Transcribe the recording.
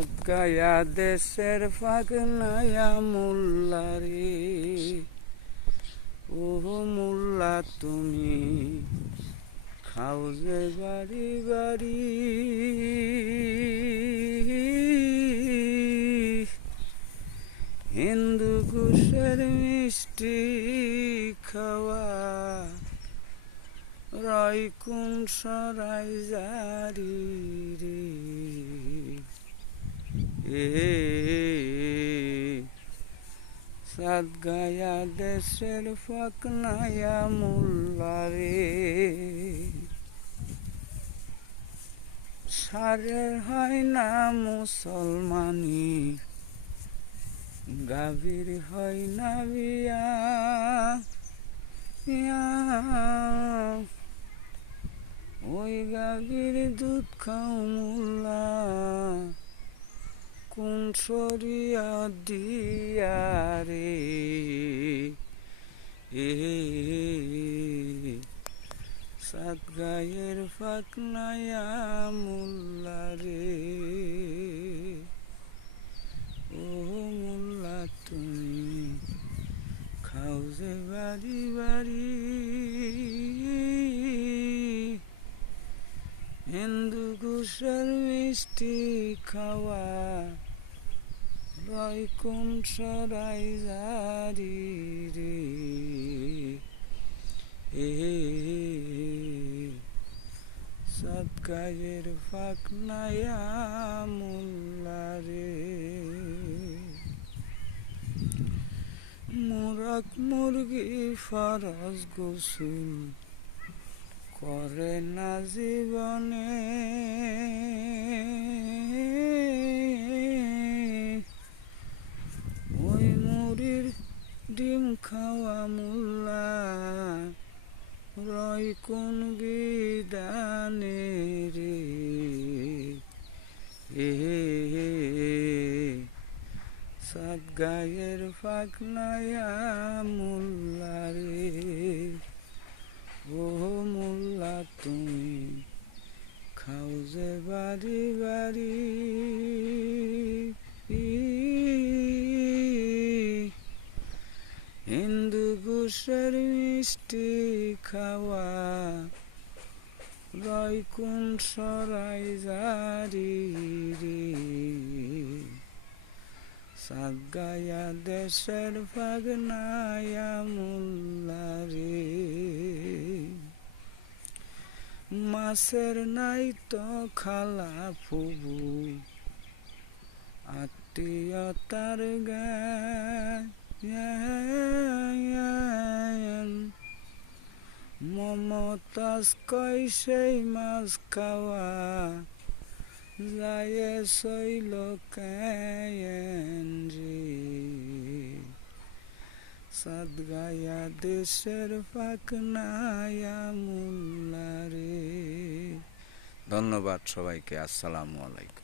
সাতগায়া দেশের ফাগনায়া মোল্লারে, ও মোল্লা তুমি খাও যে বাড়ি বাড়ি, হিন্দু ঘুষের মিষ্টি খাওয়া, রয় কোন সরাই জারি রে, সাতগায়া দেশের ফাকনায়া মোল্লারে, সারের হয় না মুসলমানি, গাভীর হয় না বিয়া, ওই গাভীর দুধ খাও মোল্লা কোন সরিয়া দিয়া রে, সাতগায়ের ফাকনায়া মোল্লা রে, ও মোল্লা তুমি খাও যে বাড়ি বাড়ি, হিন্দু ঘুষের মিষ্টি খাওয়া, রয় কোন সরাই জারি রে, সাতগায়ের ফাকনায়া মোল্লা রে, মোরগ মুরগি ফরজ গোসল করে না জীবনে, ওই মুড়ির ডিম খাওয়া মোল্লা রয় কোন বিধানে রে, সাতগায়ের ফাকনায়া মোল্লা রে, ও মোল্লা তুমি খাও যে বাড়ি বাড়ি, হিন্দু ঘুষের মিষ্টি খাওয়া, রয় কোন সরাই জারি রে, সাতগায়া দেশের ফাগনায়া মোল্লা রে, মাছের নাই তো খালা ফুবু, আত্মীয়তার গান, মমতাজ কই সেই মাছ খাওয়া, যায় শৈল কেন রে, সাতগায়া দেশের ফাকনায়া মোল্লা রে। ধন্যবাদ সবাইকে, আসসালামু আলাইকুম।